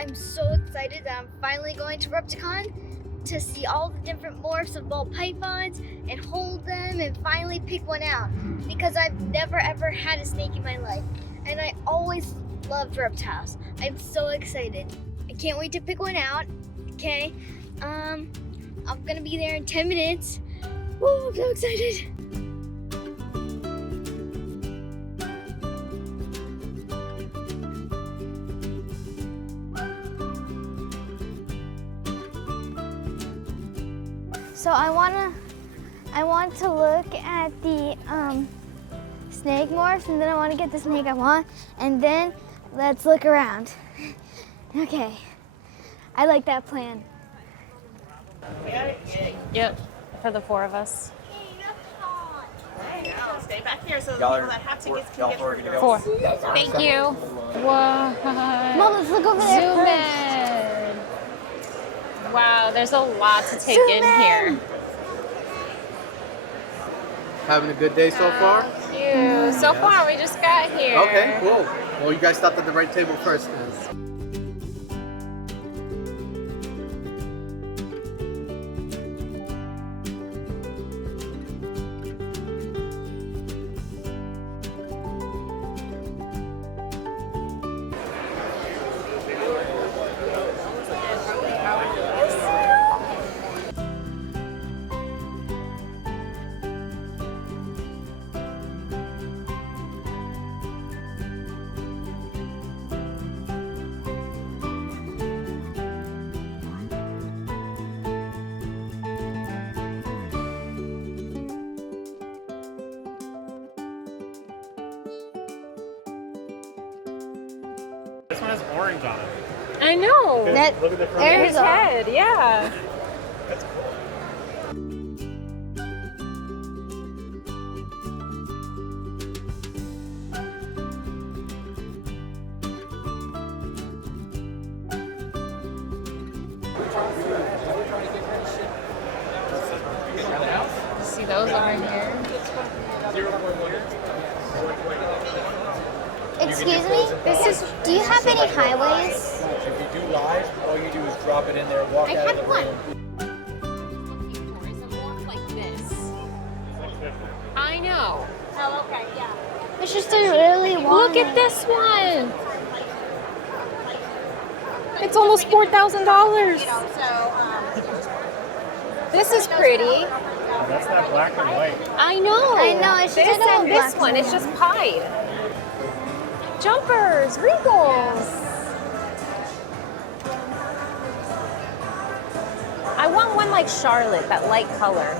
I'm so excited that I'm finally going to Repticon to see all the different morphs of ball pythons and hold them and finally pick one out, because I've never ever had a snake in my life and I always loved reptiles. I'm so excited. I can't wait to pick one out. Okay, I'm gonna be there in 10 minutes. Woo, I'm so excited. So I want to look at the snake morphs, and then I want to get the snake I want, and then let's look around. Okay, I like that plan. Yep, for the 4 of us. Stay back here so the people that have tickets can get through. 4. Thank you. What? Mom, let's look over there Zoom first. in. Wow, there's a lot to take in here. Having a good day so far? Thank you. So far, we just got here. Okay, cool. Well, you guys stopped at the right table first then. This one has orange on it. I know. That, Look at the front. there's His a, head, yeah. That's cool. See those over here? excuse me? Do you have any highways? If you do live, all you do is drop it in there, walk I out of had the one. room. Is a morph like this? I know. Oh, okay, yeah. It's just a really long Look at this one. It's almost $4,000. This is pretty. That's that black and white. I know. I know, it's this just and black this one. and It's just pied. Jumpers, regals. I want one like Charlotte, that light color.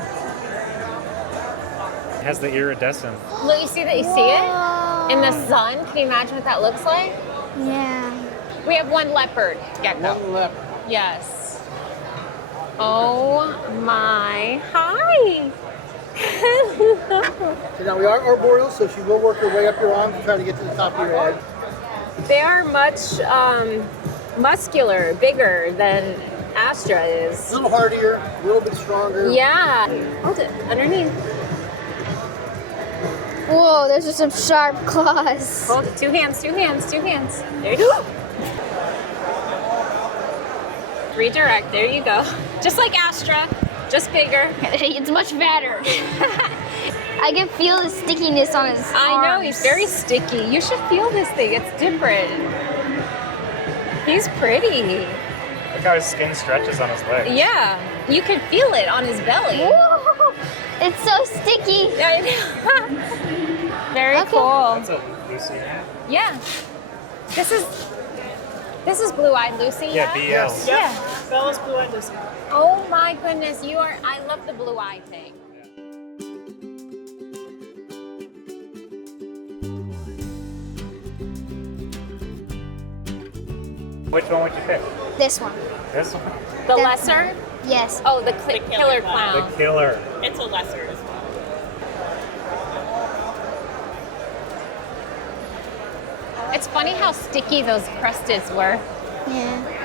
It has the iridescent. Look, you see that? You see it in the sun? Can you imagine what that looks like? Yeah. We have one leopard gecko. One leopard. Yes. Oh my! Hi. So now we are arboreal, so she will work her way up your arm to try to get to the top of your head. They are much muscular, bigger than Astra A is. little hardier, a little bit stronger. Yeah. Hold it underneath. Whoa, those are some sharp claws. Hold it. 2 hands. 2 hands. 2 hands. There you go. Redirect. There you go. Just like Astra, just bigger. It's much fatter. I can feel the stickiness on his arms. I know, he's very sticky. You should feel this thing. It's different. He's pretty. Look how his skin stretches on his leg. Yeah, you can feel it on his belly. Whoa, it's so sticky. I know. Very Okay. cool. That's a Lucy. Yeah. This is Blue-Eyed Lucy. Yeah, BL. Yeah. Bella's blue-eyed Lucy. Oh my goodness, I love the blue eye thing. Which one would you pick? This one. This one? The That's lesser? Yes. Oh, the killer killer clown. clown. The killer. It's a lesser as well. It's funny how sticky those crustids were. Yeah.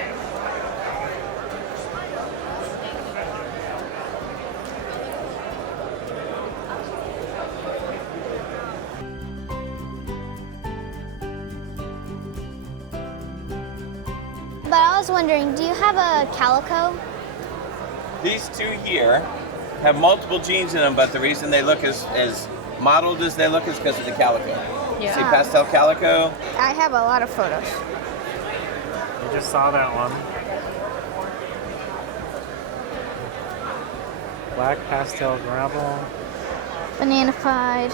But I I was wondering, do you have a calico? These two here have multiple genes in them, but the reason they look as mottled as they look is because of the calico. Yeah. See pastel calico? I have a lot of photos. You just saw that one. Black pastel gravel. Banana pied.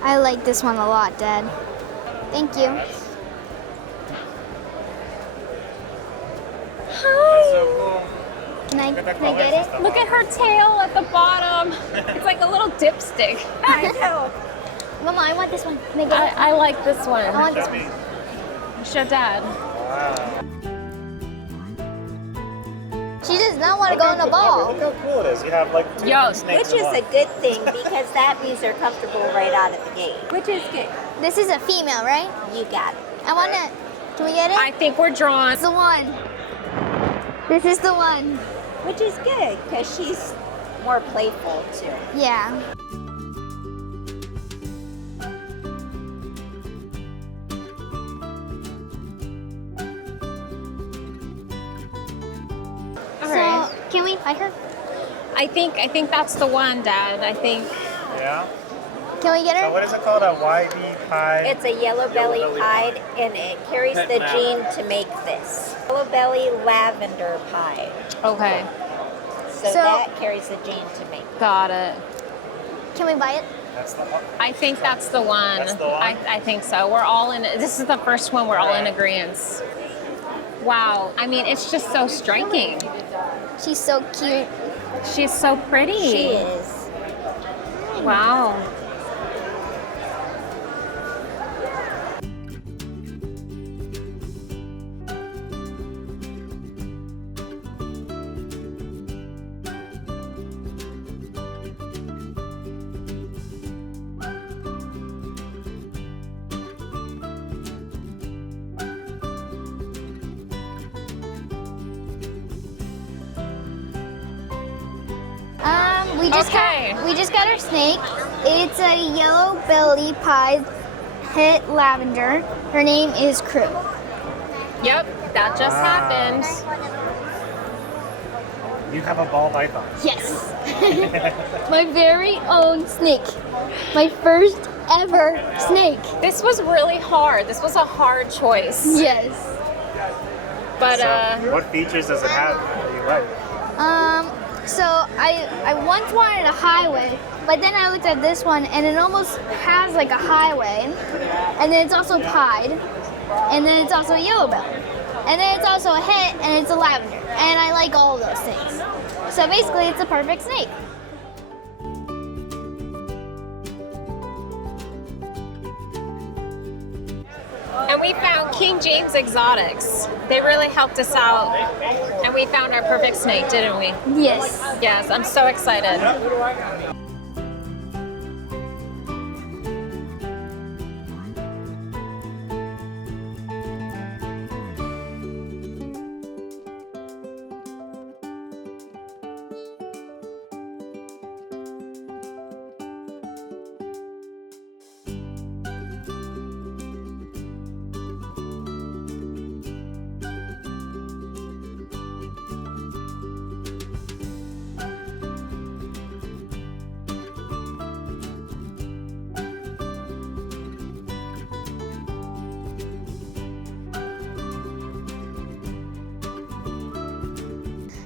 I like this one a lot, Dad. Thank you. That's so cool. Can I Look at the get colors and it? stuff Look on at her tail at the bottom. It's like a little dipstick. I know. Mama, I want this one. Can I get it? I like this I one. want this Show me. one. Show Dad. Wow. She does not want to go in a Look ball. how cool it is. You have like two Yo, different snakes Which in is one. a good thing because that means they're comfortable right out of the gate. Which is good. This is a female, right? You got it. I want to. Can we get it? I think we're drawn. It's the one. This is the one. Which is good because she's more playful too. Yeah. All right. So, can we fight her? I think that's the one, Dad. I think. Yeah. Can we get So her? what is it called? A YB pie? It's a yellow belly pied and it carries the gene to make this. Yellow belly lavender pie. Okay. So that carries the gene to make it. Got it. Can we buy it? That's the one. I think that's the one. That's the one? I think so. We're all in. This is the first one. We're all in agreement. Wow. I mean, it's just so striking. She's so cute. She's so pretty. She is. Wow. We just got our snake. It's a yellow belly pied het lavender. Her name is Crew. Yep, that just happened. You have a ball python. Yes. My very own snake. My first ever snake. This was really hard. This was a hard choice. Yes. But So what features does it have that you like? So I once wanted a highway, but then I looked at this one and it almost has like a highway, and then it's also pied, and then it's also a yellow belly, and then it's also a het, and it's a lavender, and I like all of those things. So basically, it's a perfect snake. and we found King James Exotics. They really helped us out, and we found our perfect snake, didn't we? Yes. Yes, I'm so excited.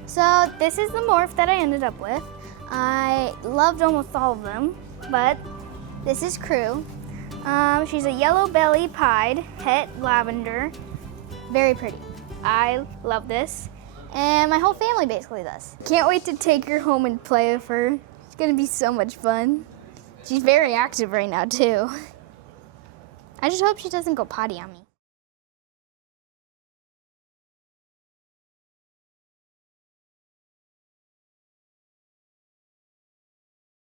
So this is the morph that I ended up with. I loved almost all of them, but this is Crew. She's a yellow belly pied het lavender. Very pretty. I love this. And my whole family basically does. Can't wait to take her home and play with her. It's gonna be so much fun. She's very active right now too. I just hope she doesn't go potty on me.